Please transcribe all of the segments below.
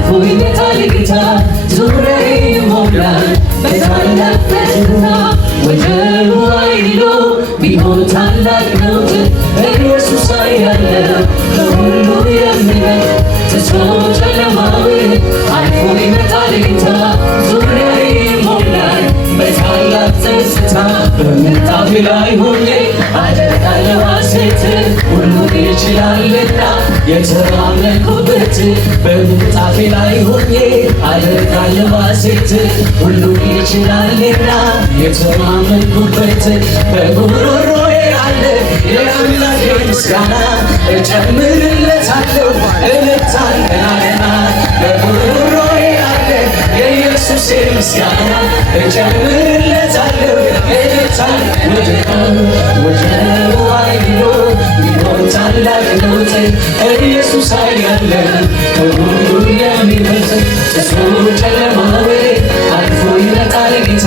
አልፎ ይመጣል ጌታ ዙሪያዬን ይሞላል በታላቅ ፈተና ወጀቡ አይሎ ቢሆን ታላቅ ነውጥ ኢየሱስ ያለ ከሁሉ የሚበልጥ ተስፋው ጨለማዊ አልፎ ይመጣል ጌታ ዙሪያዬን ይሞላል በታላቅ ደስታ በምንጣፌ ላይ ሆኜ አደርጋለሁ ሐሴት ሁሉን ይችላልና የተማመንኩበት በምንጣፌ ላይ ሆኜ አደርጋለሁ ሐሴት ሁሉን ይችላልና የተማመንኩበት በጉሮሮዬ አለ የአምላኬ ምስጋና እጨምርለታለሁ እልልታን ገናና በጉሮሮዬ አለ የኢየሱስ ምስጋና እጨምርለታለሁ እልልታን ወጀቡ አይሎ ቢሆን ታላቅ ነውጥ ኢየሱስ ያለ ከሁሉ የሚበልጥ ጥሱ ጨለማዊ አልፎ ይመጣል ጌታ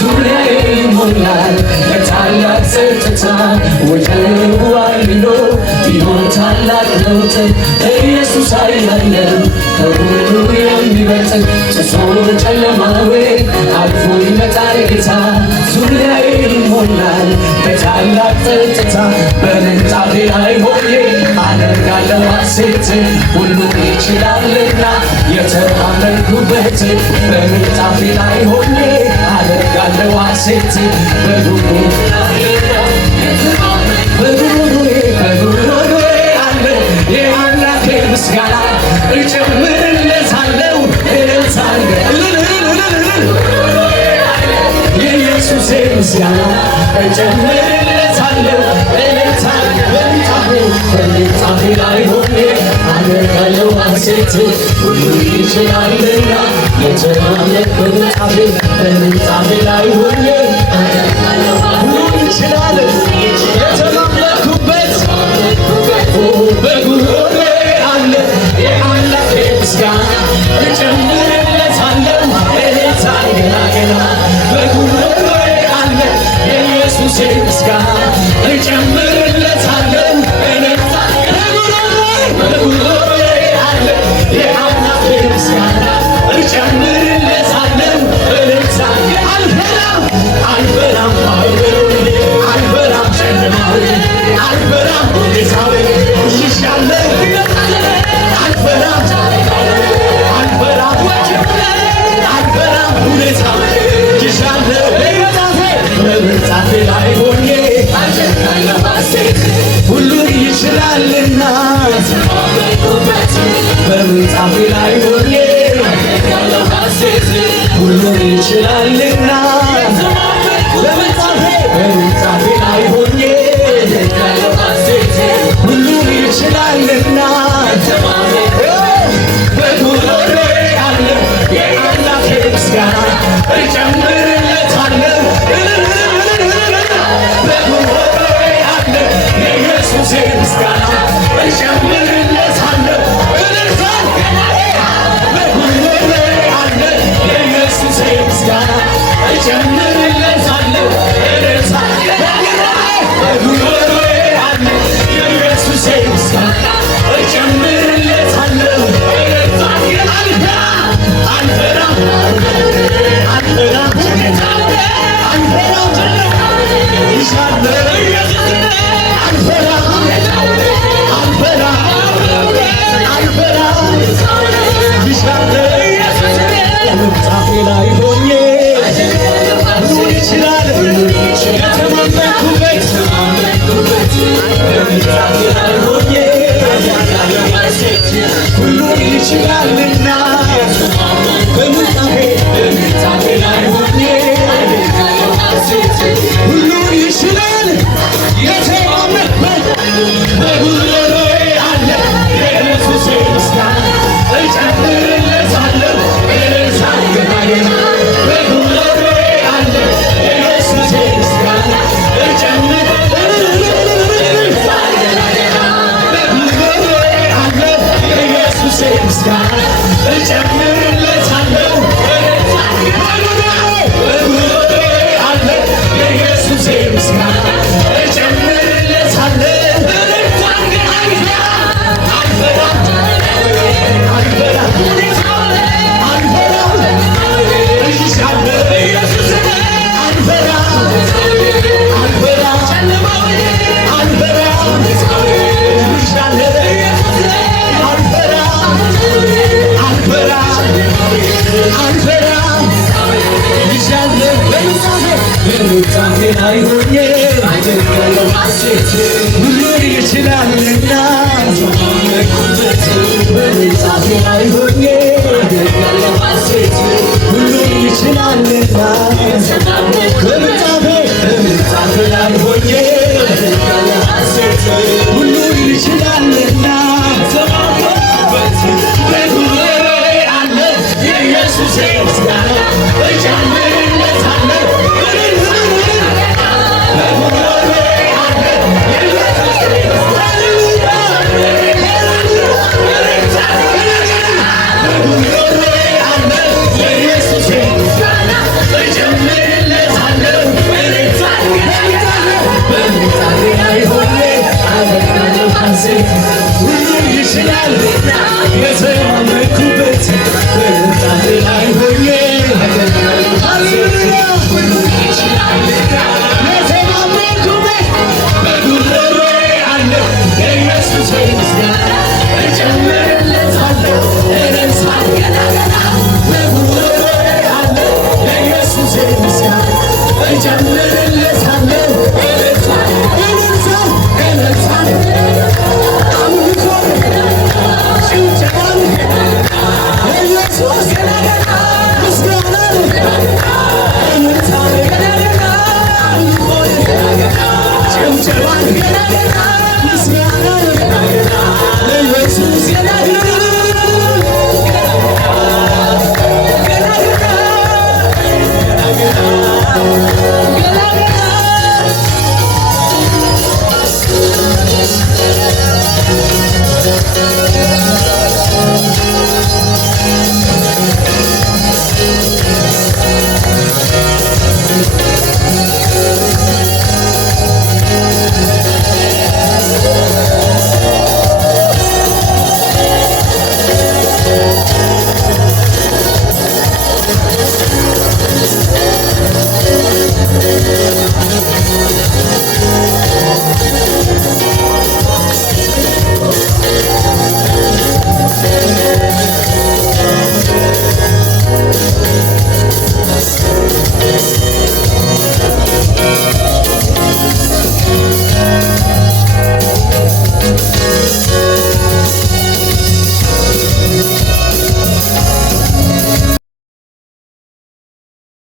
ዙሪያዬ ይሞላል በታላቅ ጸጥታ ወጀቡ አይሎ ቢሆን ታላቅ ነውጥ ኢየሱስ ያለ ከሁሉ የሚበልጥ ጥሱ ጨለማዊ አልፎ ይመጣል ጌታ ዙሪያዬ ይሞላል በታላቅ ጸጥታ በምንጣፌ ላይ ሆኜ አደርጋለሁ ሐሴት ሁሉን ይችላልና የተማመንኩበት በምንጣፌ ላይ ሆኜ አደርጋለሁ ሐሴት በጉሮሮዬ አለ የአምላኬ ምስጋና እጨምርለታለሁ እልልታን የኢየሱስ ምስጋና እጨምርለታለሁ እልልታን በምንጣፌ ላይ ሆኜ አደርጋለሁ ሐሴት ሁሉን ይችላልና የተማመንኩበት በምንጣፌ ላይ ሆኜ ሁሉን ይችላል የተማመንኩበት በጉሮሮዬ አለ የአምላኬ ምስጋና እጨምርለታለሁ እልልታን ገና በጉሮሮዬ አለ የኢየሱስ ምስጋና እጨምርለታለሁ እልልታን በጉሮሮዬ አለ የአምላኬ ምስጋና እጨምርለታለሁ እልልታን አልፈራም አልፈራም ጨለማዊ አልፈራም ሁኔታዊ ይሻለሁ አልፈራም ሁኔታዊ ይሻለሁ በምንጣፌ ላይ ሆኜ አደርጋለሁ ሐሴት ሁሉን ይችላልና በምንጣፌ ላይ ሆኜ አደርጋለሁ ሐሴት ሁሉን ይችላልና በምንጣፌ ላይ ሆኜ አደርጋለሁ ሐሴት ሁሉን ይችላልና በጉሮሮዬ አለ የአምላኬ ምስጋና እጨምርለታለሁ በጉሮሮዬ አለ የኢየሱስ ምስጋና እጨምርለታለሁ በጉሮሮዬ አለ የኢየሱስ ምስጋና እጨምርለታለሁ በጉሮሮዬ አለ የኢየሱስ ምስጋና እጨምርለታለሁ በምንጣፌ ላይ ሆኜ ሁሉን ይችላል የተማመንኩበት በምንጣፌ ላይ ሆኜ ሁሉን ይችላልና በምንጣፌ ላይ ሆኜ ሁሉን ይችላል የተማመንኩበት በጉሮሮዬ አለ የኢየሱስ ምስጋና እጨምርለታለሁ እልልታን ገና በጉሮሮዬ አለ የኢየሱስ ምስጋና እጨምርለታለሁ በጉሮሮዬ አለ የኢየሱስ ምስጋና አልፈራም ይዣለሁ በምጣኔ ላይ ሆኜ አደርጋለሁ ሐሴት ሁሉን ይችላልና በምጣኔ ላይ ሆኜ አደርጋለሁ ሐሴት ሁሉን ይችላልና በምጣኔ ላይ ሆኜ አደርጋለሁ ሐሴት ሁሉን ይችላልና በጉሮሮዬ አለ የኢየሱስ ምስጋና እጨምርለታለሁ ሁሉን ይችላል የተማመንኩበት በምጣኔ ላይ ሆኜ የተማመንኩበት በጉሮሮዬ አለ የኢየሱስ ምስጋና እጨምርለታለሁ እረሳለሁ